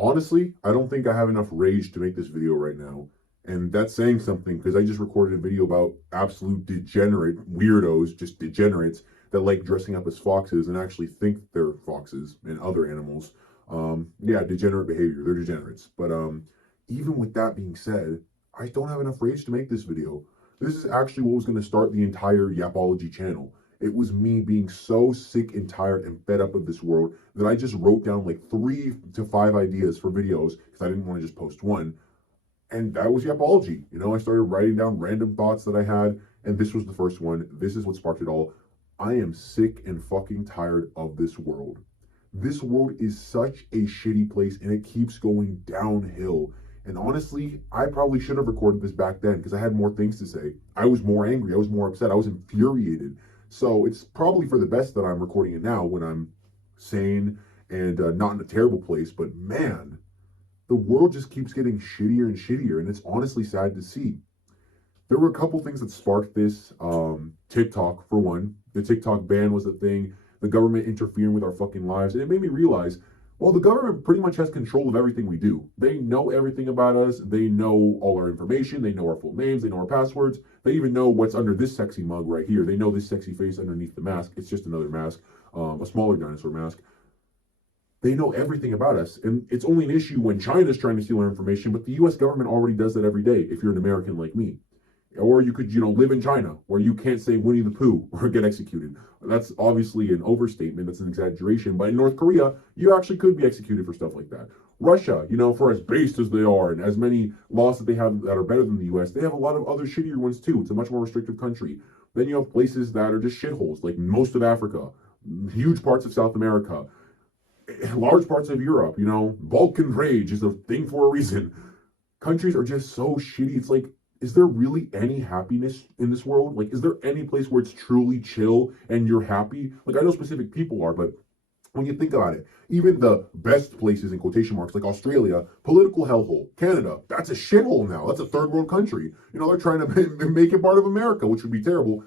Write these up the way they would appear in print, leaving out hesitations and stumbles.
Honestly, I don't think I have enough rage to make this video right now. And that's saying something because I just recorded a video about absolute degenerate weirdos, just degenerates that like dressing up as foxes and actually think they're foxes and other animals. Yeah, degenerate behavior. They're degenerates. But even with that being said, I don't have enough rage to make this video. This is actually what was going to start the entire Yapology channel. It was me being so sick and tired and fed up of this world that I just wrote down like 3 to 5 ideas for videos because I didn't want to just post one. And that was Yapology. You know, I started writing down random thoughts that I had, and this was the first one. This is what sparked it all. I am sick and fucking tired of this world. This world is such a shitty place, and it keeps going downhill. And honestly, I probably should have recorded this back then because I had more things to say. I was more angry. I was more upset. I was infuriated. So it's probably for the best that I'm recording it now when I'm sane and not in a terrible place. But man, the world just keeps getting shittier and shittier, and it's honestly sad to see. There were a couple things that sparked this. TikTok, for one. The TikTok ban was a thing. The government interfering with our fucking lives. And it made me realize, well, the government pretty much has control of everything we do. They know everything about us. They know all our information. They know our full names. They know our passwords. They even know what's under this sexy mug right here. They know this sexy face underneath the mask. It's just another mask, a smaller dinosaur mask. They know everything about us. And it's only an issue when China's trying to steal our information, but the US government already does that every day if you're an American like me. Or you could, live in China where you can't say Winnie the Pooh or get executed. That's obviously an overstatement. That's an exaggeration. But in North Korea, you actually could be executed for stuff like that. Russia, for as based as they are and as many laws that they have that are better than the US, they have a lot of other shittier ones too. It's a much more restrictive country. Then you have places that are just shitholes, like most of Africa, huge parts of South America, large parts of Europe. Balkan rage is a thing for a reason. Countries are just so shitty. It's like, is there really any happiness in this world? Like, is there any place where it's truly chill and you're happy? Like, I know specific people are, but when you think about it, even the best places in quotation marks, like Australia, political hellhole. Canada, that's a shithole now. That's a third world country. They're trying to make it part of America, which would be terrible.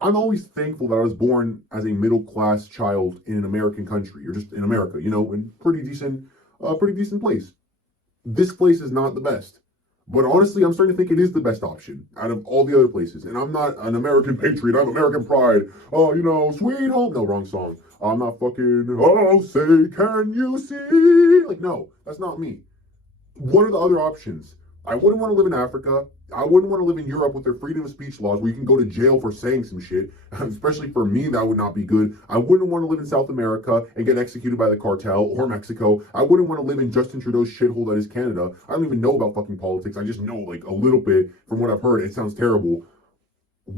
I'm always thankful that I was born as a middle class child in an American country, or just in America, in pretty decent place. This place is not the best. But honestly, I'm starting to think it is the best option out of all the other places. And I'm not an American patriot. I'm American pride. Oh, sweet home. No, wrong song. I'm not fucking, oh, say, can you see? Like, no, that's not me. What are the other options? I wouldn't want to live in Africa. I wouldn't want to live in Europe with their freedom of speech laws where you can go to jail for saying some shit. Especially for me, that would not be good. I wouldn't want to live in South America and get executed by the cartel or Mexico. I wouldn't want to live in Justin Trudeau's shithole that is Canada. I don't even know about fucking politics. I just know like a little bit from what I've heard. It sounds terrible.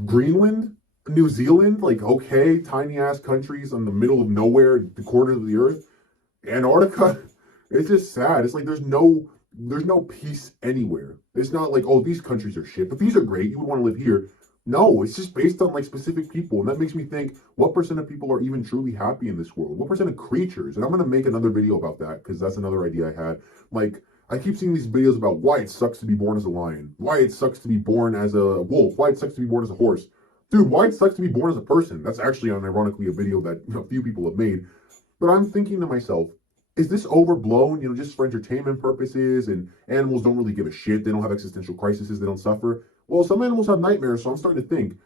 Greenland? New Zealand? Like, okay, tiny ass countries in the middle of nowhere, the corner of the earth. Antarctica? It's just sad. It's like there's no peace anywhere. It's not like, oh, these countries are shit, but these are great. You would want to live here. No, it's just based on like specific people. And that makes me think, what percent of people are even truly happy in this world? What percent of creatures? And I'm going to make another video about that because that's another idea I had. Like, I keep seeing these videos about why it sucks to be born as a lion, why it sucks to be born as a wolf, why it sucks to be born as a horse. Dude, why it sucks to be born as a person? That's actually, unironically, a video that a few people have made. But I'm thinking to myself, is this overblown, just for entertainment purposes, and animals don't really give a shit, they don't have existential crises, they don't suffer? Well, some animals have nightmares, so I'm starting to think,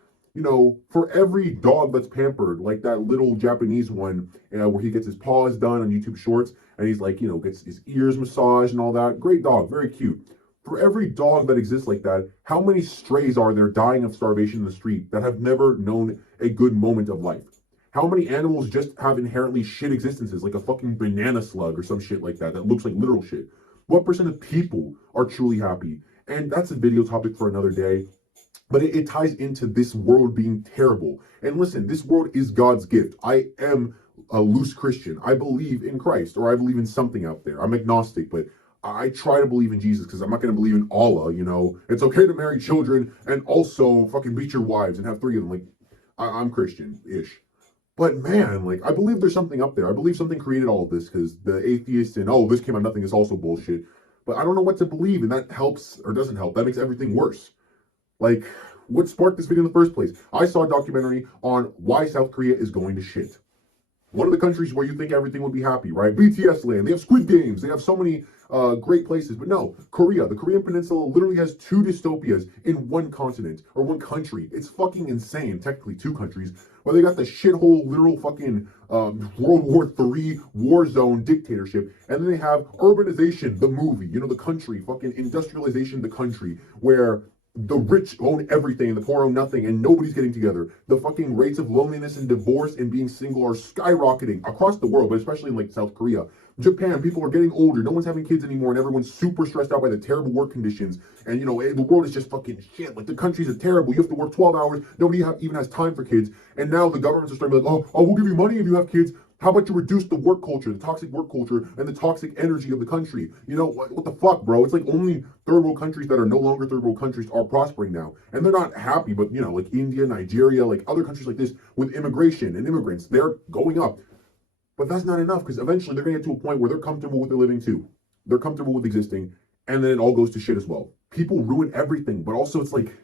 for every dog that's pampered, like that little Japanese one, where he gets his paws done on YouTube Shorts, and he's like, gets his ears massaged and all that, great dog, very cute. For every dog that exists like that, how many strays are there dying of starvation in the street that have never known a good moment of life? How many animals just have inherently shit existences, like a fucking banana slug or some shit like that looks like literal shit? What percent of people are truly happy? And that's a video topic for another day. But it ties into this world being terrible. And listen, this world is God's gift. I am a loose Christian. I believe in Christ, or I believe in something out there. I'm agnostic, but I try to believe in Jesus because I'm not going to believe in Allah, It's okay to marry children and also fucking beat your wives and have 3 of them. Like, I'm Christian-ish. But man, like, I believe there's something up there. I believe something created all of this because the atheists and, oh, this came out of nothing is also bullshit. But I don't know what to believe, and that helps or doesn't help. That makes everything worse. Like, what sparked this video in the first place? I saw a documentary on why South Korea is going to shit. One of the countries where you think everything would be happy, right? BTS land. They have Squid Games. They have so many great places. But no, Korea, the Korean Peninsula literally has two dystopias in one continent or one country. It's fucking insane. Technically, two countries. Where they got the shithole, literal fucking World War III war zone dictatorship, and then they have urbanization, the movie, you know, the country, fucking industrialization, the country, where the rich own everything and the poor own nothing and nobody's getting together. The fucking rates of loneliness and divorce and being single are skyrocketing across the world, but especially in like South Korea. Japan, people are getting older, no one's having kids anymore, and everyone's super stressed out by the terrible work conditions. And you know, the world is just fucking shit. Like the countries are terrible. You have to work 12 hours. Nobody even has time for kids. And now the governments are starting to be like, oh, we'll give you money if you have kids. How about you reduce the work culture, the toxic work culture, and the toxic energy of the country? You know, what the fuck, bro? It's like only third world countries that are no longer third world countries are prospering now. And they're not happy, but, you know, like India, Nigeria, like other countries like this with immigration and immigrants, they're going up. But that's not enough because eventually they're going to get to a point where they're comfortable with their living too. They're comfortable with existing, and then it all goes to shit as well. People ruin everything, but also it's like,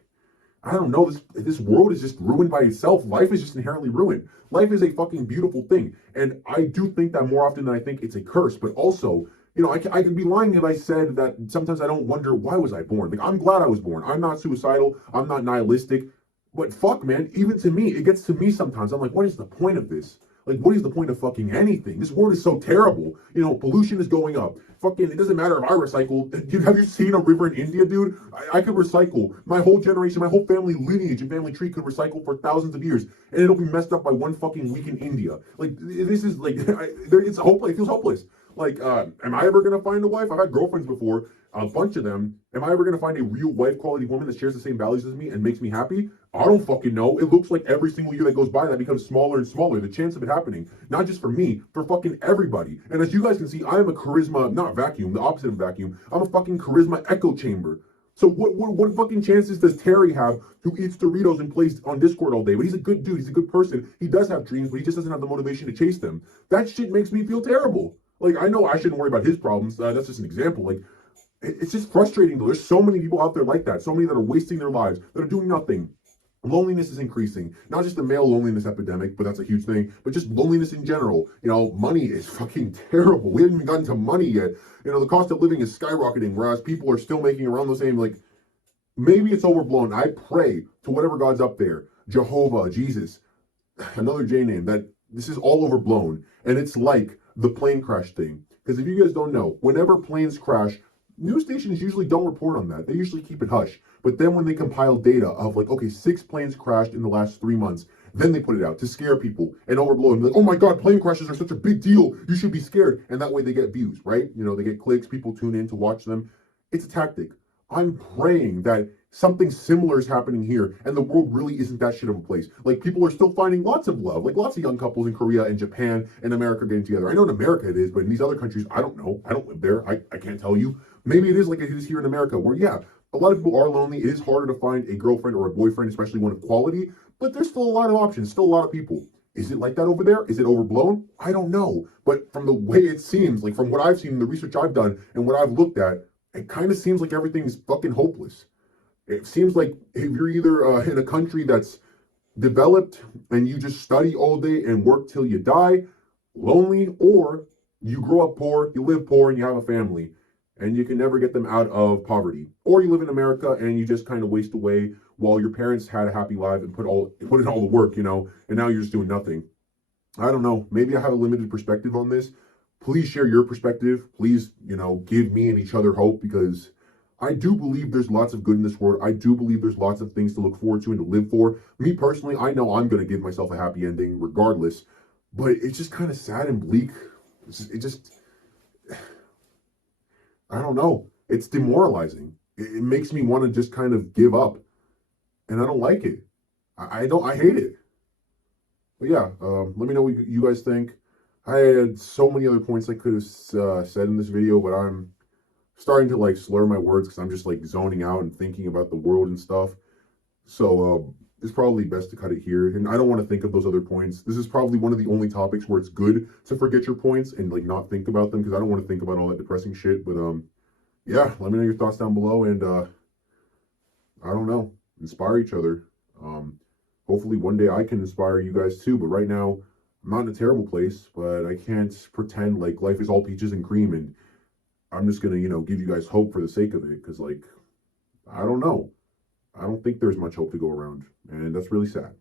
I don't know, this world is just ruined by itself. Life is just inherently ruined. Life is a fucking beautiful thing. And I do think that more often than I think it's a curse, but also, you know, I could be lying if I said that sometimes I don't wonder, why was I born? Like, I'm glad I was born. I'm not suicidal. I'm not nihilistic. But fuck, man, even to me, it gets to me sometimes. I'm like, what is the point of this? Like, what is the point of fucking anything? This world is so terrible. You know, pollution is going up. Fucking, it doesn't matter if I recycle. Dude, have you seen a river in India, dude? I could recycle. My whole generation, my whole family lineage and family tree could recycle for thousands of years, and it'll be messed up by one fucking week in India. Like, this is like, it's hopeless. It feels hopeless. Like, am I ever gonna find a wife? I've had girlfriends before, a bunch of them. Am I ever gonna find a real wife quality woman that shares the same values as me and makes me happy? I don't fucking know. It looks like every single year that goes by that becomes smaller and smaller. The chance of it happening, not just for me, for fucking everybody. And as you guys can see, I am a charisma, not vacuum, the opposite of vacuum. I'm a fucking charisma echo chamber. So what fucking chances does Terry have who eats Doritos and plays on Discord all day? But he's a good dude. He's a good person. He does have dreams, but he just doesn't have the motivation to chase them. That shit makes me feel terrible. Like, I know I shouldn't worry about his problems. That's just an example. Like, it's just frustrating though. There's so many people out there like that. So many that are wasting their lives, that are doing nothing. Loneliness is increasing. Not just the male loneliness epidemic, but that's a huge thing, but just loneliness in general. You know, money is fucking terrible. We haven't even gotten to money yet. You know, the cost of living is skyrocketing, whereas people are still making around the same, like, maybe it's overblown. I pray to whatever God's up there, Jehovah, Jesus, another J name, that this is all overblown. And it's like the plane crash thing. Because if you guys don't know, whenever planes crash, news stations usually don't report on that. They usually keep it hush. But then when they compile data of like, okay, 6 planes crashed in the last 3 months, then they put it out to scare people and overblow and be like, oh my God, plane crashes are such a big deal. You should be scared. And that way they get views, right? You know, they get clicks, people tune in to watch them. It's a tactic. I'm praying that something similar is happening here and the world really isn't that shit of a place. Like, people are still finding lots of love. Like, lots of young couples in Korea and Japan and America getting together. I know in America it is, but in these other countries, I don't know. I don't live there. I can't tell you. Maybe it is like it is here in America, where, yeah, a lot of people are lonely. It is harder to find a girlfriend or a boyfriend, especially one of quality, but there's still a lot of options, still a lot of people. Is it like that over there? Is it overblown? I don't know. But from the way it seems, like from what I've seen, the research I've done, and what I've looked at, it kind of seems like everything is fucking hopeless. It seems like if you're either in a country that's developed and you just study all day and work till you die, lonely, or you grow up poor, you live poor, and you have a family, and you can never get them out of poverty. Or you live in America and you just kind of waste away while your parents had a happy life and put in all the work, you know, and now you're just doing nothing. I don't know. Maybe I have a limited perspective on this. Please share your perspective. Please, you know, give me and each other hope, because I do believe there's lots of good in this world. I do believe there's lots of things to look forward to and to live for. Me personally, I know I'm going to give myself a happy ending regardless, but it's just kind of sad and bleak. It just, I don't know. It's demoralizing. It makes me want to just kind of give up, and I don't like it. I hate it. But yeah, let me know what you guys think. I had so many other points I could have said in this video, but I'm starting to like slur my words because I'm just like zoning out and thinking about the world and stuff. So it's probably best to cut it here. And I don't want to think of those other points. This is probably one of the only topics where it's good to forget your points and like not think about them, because I don't want to think about all that depressing shit. But yeah, let me know your thoughts down below, and I don't know, inspire each other. Hopefully one day I can inspire you guys too. But right now, I'm not in a terrible place, but I can't pretend like life is all peaches and cream, and I'm just gonna, give you guys hope for the sake of it, because like, I don't know. I don't think there's much hope to go around, and that's really sad.